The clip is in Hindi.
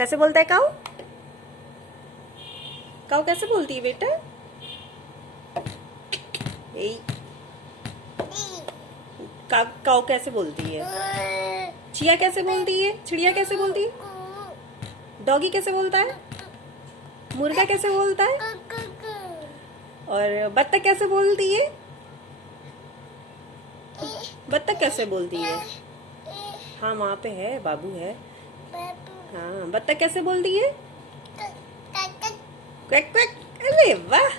कैसे बोलता है काऊ? काऊ कैसे बोलती है बेटा? काऊ कैसे बोलती है? चिया कैसे बोलती है? चिड़िया कैसे बोलती है? डॉगी कैसे बोलता है? मुर्गा कैसे बोलता है? और बत्तख कैसे बोलती है? बत्तख कैसे बोलती है? हाँ वहाँ पे है, बाबू है। हाँ बत्तख कैसे बोलती है? Quack quack. अरे वाह।